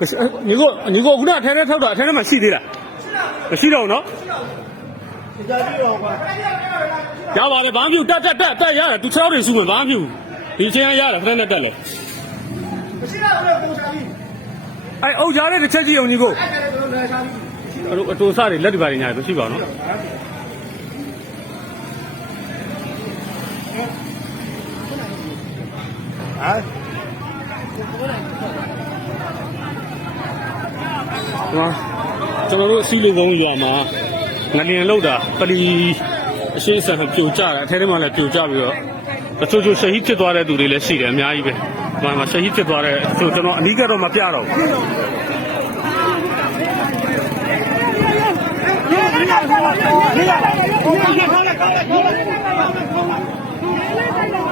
你给我那天天偷的，天天买细的了，细肉喏。家把的帮票带下来，都超的数门帮票，以前下来，天天带了。哎，欧家的车子用你个？多少的？那里边人家都去搞喏。哎。是吧？ကျွန်တော်တို့စီလေးကုန်းရွာမှာငလျင်လောက်တာပလီအရှင်းဆန်ပြိုကျတယ်အထဲထဲမှာလည်းပြိုကျပြီးတော့တချို့ရှဟီဖြစ်သွားတဲ့သူတွေလည်းရှိတယ်အများကြီးပဲ။ဒီမှာရှဟီဖြစ်သွားတဲ့ဆိုကျွန်တော်အနီးကတော့မပြတော့ဘူး။